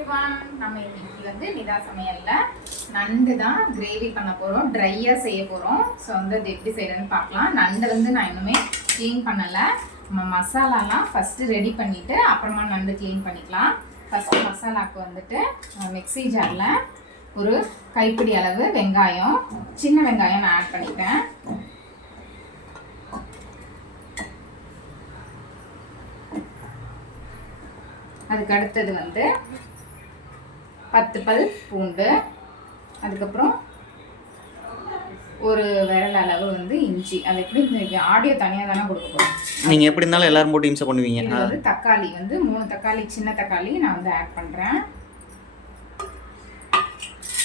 Everyone, நம்ம இன்னைக்கு வந்து நிதா சமையல்ல நண்டு தான் கிரேவி பண்ண போகிறோம், ட்ரையாக செய்ய போகிறோம். ஸோ வந்து அது எப்படி செய்யறதுன்னு பார்க்கலாம். நண்டை வந்து நான் இன்னுமே க்ளீன் பண்ணலை. நம்ம மசாலாலாம் ஃபஸ்ட்டு ரெடி பண்ணிவிட்டு அப்புறமா நண்டு க்ளீன் பண்ணிக்கலாம். ஃபஸ்ட்டு மசாலாவுக்கு வந்துட்டு மிக்ஸி ஜாரில் ஒரு கைப்பிடி அளவு வெங்காயம், சின்ன வெங்காயம் நான் ஆட் பண்ணிட்டேன். அதுக்கு அடுத்தது வந்து 10 பல் பூண்டு, அதுக்கப்புறம் ஒரு விரல் அளவு வந்து இஞ்சி. அது எப்படி ஆடியோ தனியாக தானே கொடுக்க போகிறோம். நீங்கள் எப்படி இருந்தாலும் எல்லாரும் போட்டு இம்சை பண்ணுவீங்க. இது வந்து தக்காளி வந்து 3 தக்காளி, சின்ன தக்காளி நான் வந்து ஆட் பண்ணுறேன்.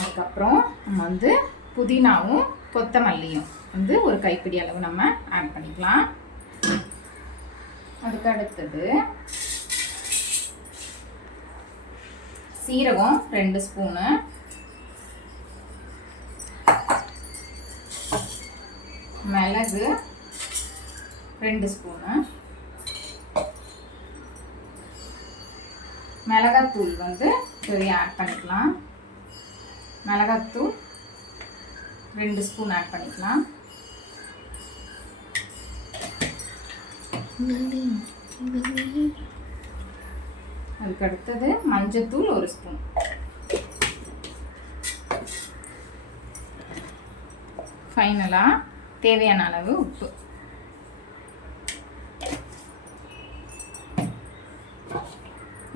அதுக்கப்புறம் நம்ம வந்து புதினாவும் கொத்தமல்லியும் வந்து ஒரு கைப்பிடி அளவு நம்ம ஆட் பண்ணிக்கலாம். அதுக்கு அடுத்தது சீரகம் 2 ஸ்பூனு, மிளகு 2 ஸ்பூனு, மிளகாத்தூள் வந்து ஆட் பண்ணிக்கலாம். மிளகாத்தூள் 2 ஸ்பூன் ஆட் பண்ணிக்கலாம். அதுக்கு அடுத்தது மஞ்சத்தூள் 1 ஸ்பூன். ஃபைனலாக தேவையான அளவு உப்பு.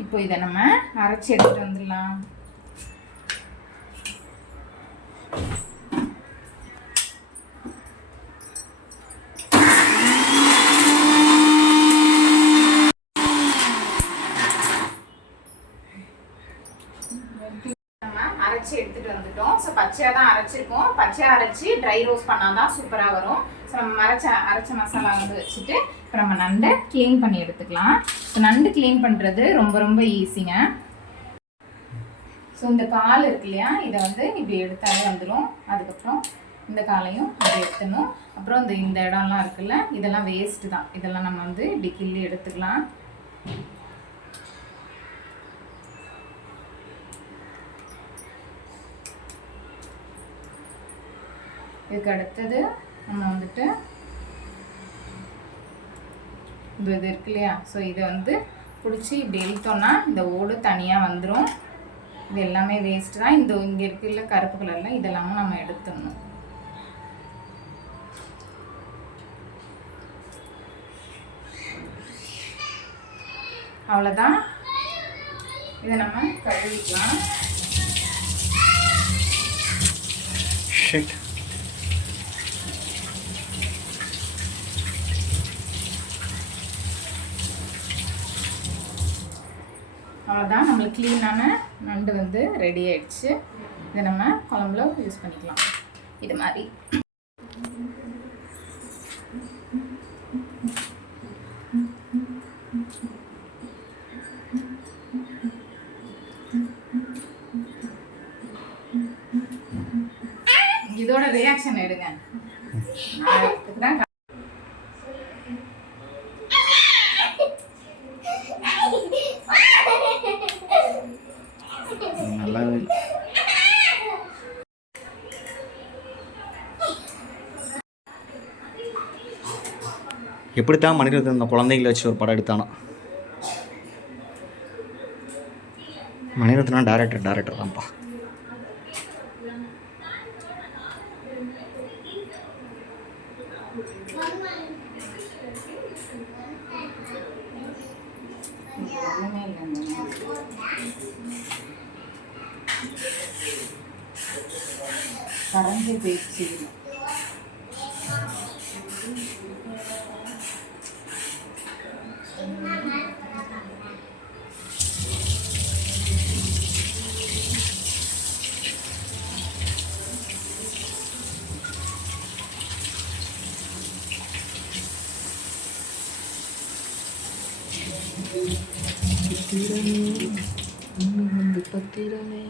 இப்போ இதை நம்ம அரைச்சி எடுத்துட்டு வந்துடலாம். அரைச்சி எடுத்துட்டு வந்துட்டோம். ஸோ பச்சையாக தான் அரைச்சிருக்கோம். பச்சையாக அரைச்சி ட்ரை ரோஸ்ட் பண்ணால் தான் சூப்பராக வரும். ஸோ நம்ம அரைச்ச மசாலா வந்து வச்சுட்டு இப்போ நம்ம நண்டை க்ளீன் பண்ணி எடுத்துக்கலாம். ஸோ நண்டு க்ளீன் பண்ணுறது ரொம்ப ரொம்ப ஈஸிங்க. ஸோ இந்த கால் இருக்கு இல்லையா, இதை வந்து இப்படி எடுத்தாலே வந்துடும். அதுக்கப்புறம் இந்த காலையும் அதை எடுத்துடணும். அப்புறம் இந்த இடம்லாம் இருக்குல்ல, இதெல்லாம் வேஸ்ட்டு தான். இதெல்லாம் நம்ம வந்து இப்படி கிள்ளி எடுத்துக்கலாம். இதுக்கு அடுத்தது நம்ம வந்துட்டு இது இருக்கு இல்லையா, ஸோ இதை வந்து பிடிச்சி இப்படி இழுத்தோம்னா இந்த ஓடு தனியாக வந்துடும். இது எல்லாமே வேஸ்ட்டு தான். இங்கே இருக்குல்ல கருப்பு கலரில், இதெல்லாமும் நம்ம எடுத்துடணும். அவ்வளோதான். இதை நம்ம கழுவிக்கலாம். அவ்வளோதான், நம்மளுக்கு க்ளீனான நண்டு வந்து ரெடி ஆயிடுச்சு. இதை நம்ம குழம்புல யூஸ் பண்ணிக்கலாம். இது மாதிரி இதோட ரியாக்ஷன் எடுங்க. எப்படித்தான் மணிரத்னம் இந்த குழந்தைகளை வச்சு ஒரு படம் எடுத்தானோ. மணிரத்னம் டேரக்டர் தான்ப்பா. கரஞ்சி போயிடுச்சு. பத்திரமே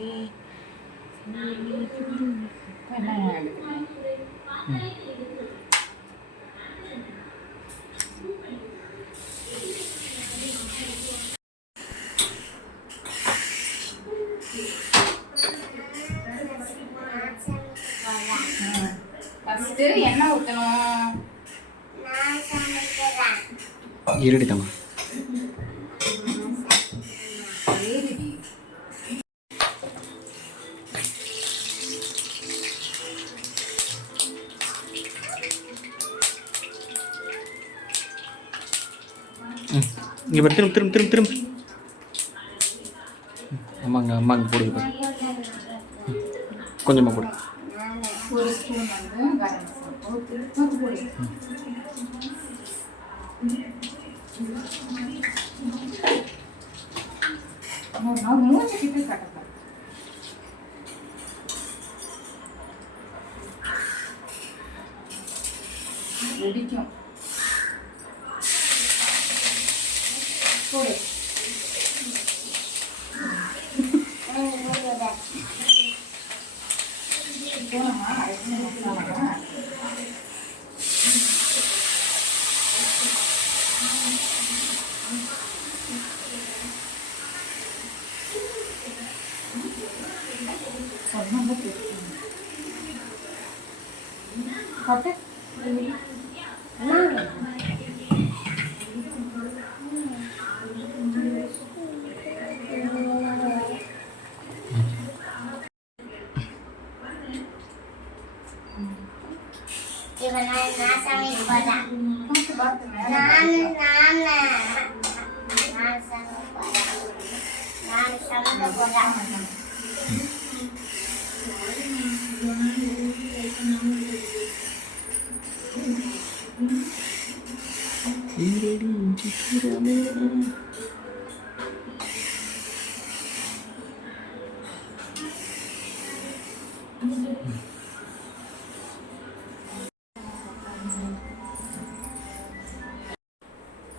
என்ன எடுக்கிறேன். ஃபர்ஸ்ட் எண்ணெய் ஊற்றணும். இருடி தம்மா. இங்கே பாரு, திரும்ப திரும்ப திரும்ப திரும்ப. அம்மாங்க அம்மாங்க போடுது பாரு. கொஞ்சமாக போடு. ஒரு ஸ்பூன் வந்து கரம் மசாலா போடு. நான் மூஞ்சி கிட்ட காட்டுறேன். வெடிக்கும். போடு.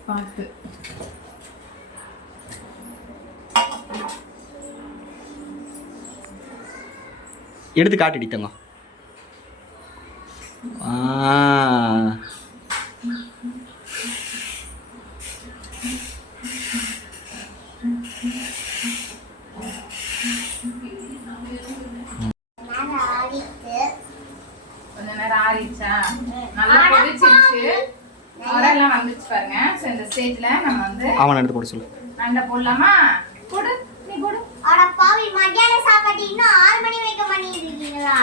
பார்த்து எடுத்து காட்டிடித்தங்க. கொஞ்ச நேரம் ஆறிடுச்சா, நல்லா கொதிச்சிருச்சு, நுரெல்லாம் வந்துச்சு பாருங்க. ஸோ இந்த ஸ்டேஜ்ல நம்ம வந்து அவன் எடுத்து போட சொல்லு. நண்டை போடலாமா? போடு, நீ போடு. அட பாவி, மத்தியான சாப்பாடு இன்னும் 6 மணி வரைக்கும் பண்ணிட்டு இருக்கீங்களா?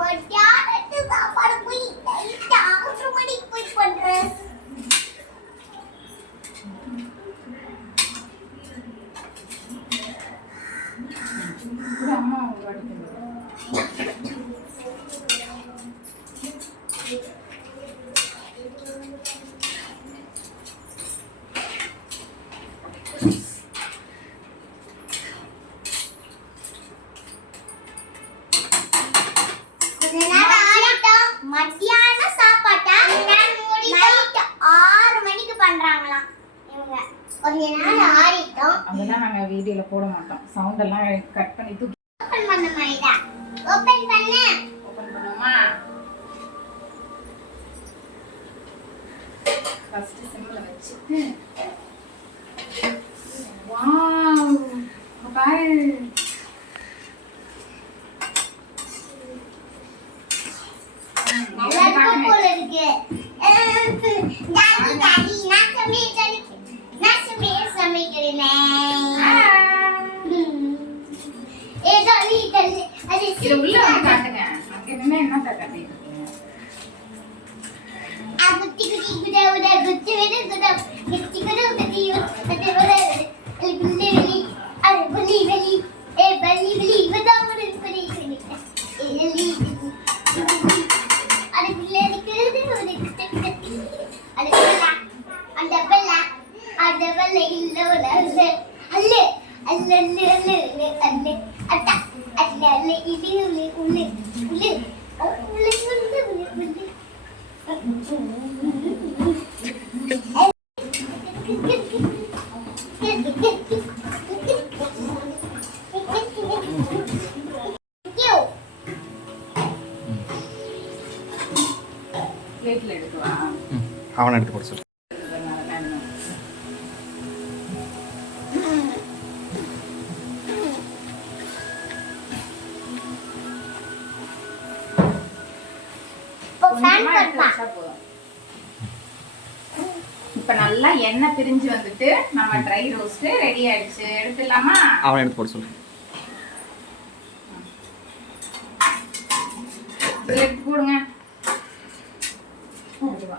மத்தியானத்து சாப்பாடு போய் நைட் 6 மணிக்கு போய் பண்றேன். அம்மா மத்தியான சாப்பாட்டை நைட் 6 மணிக்கு பண்றாங்களாம் இவங்க. கொஞ்ச நேரம் ஆறிட்டோம். அதெல்லாம் நாங்க வீடியோல போட மாட்டோம். சவுண்ட் எல்லாம் கட் பண்ணி தூக்கி ஓபன் பண்ண மைதா. ஓபன் பண்ணு. ஓபன் பண்ணுமா? ஃபர்ஸ்ட் சிம்ல வச்சிட்டு வாவ், பாரு. நல்லா இருக்கு போல இருக்கு. டாடி டாடி நான் சமைக்கிறேன். ஏ டாடி டாடி அது இது உள்ள வந்து காட்டுங்க. அங்க என்ன காட்டுறீங்க? குட்டி குட்டி குட குட குட்டி விடு குட குட்டி குட குட்டி குட்டி குட புள்ளி வெளி அது புள்ளி வெளி ஏ பள்ளி வெளி வதாமரு புள்ளி வெளி எலி அது புள்ளி நிக்குது ஒரு குட்டி குட்டி அது பல்ல அந்த பல்ல இல்ல ஒரு அல்ல அல்ல அல்ல அல்ல அல்ல அட்டா அல்ல அல்ல இது உள்ள உள்ள உள்ள உள்ள உள்ள உள்ள பிளேட்ல எடுக்கவா? அவனை எடுத்து போட சொல்லு. ஃபேன் கொஞ்சமா எடுத்து பண்ணா வச்சா போதும். இப்ப நல்லா எண்ணெய் பிரிஞ்சு வந்துட்டு நம்ம ட்ரை ரோஸ்ட் ரெடி ஆயிடுச்சு. எடுத்துடலாமா? அவனை எடுத்து போட சொல்லு. இதுல எடுத்து போடுங்க. இதுவா.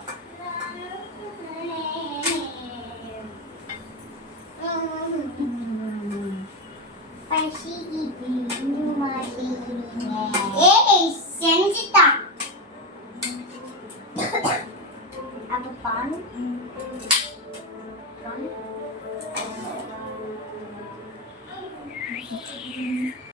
பசி இது மாசி ஏ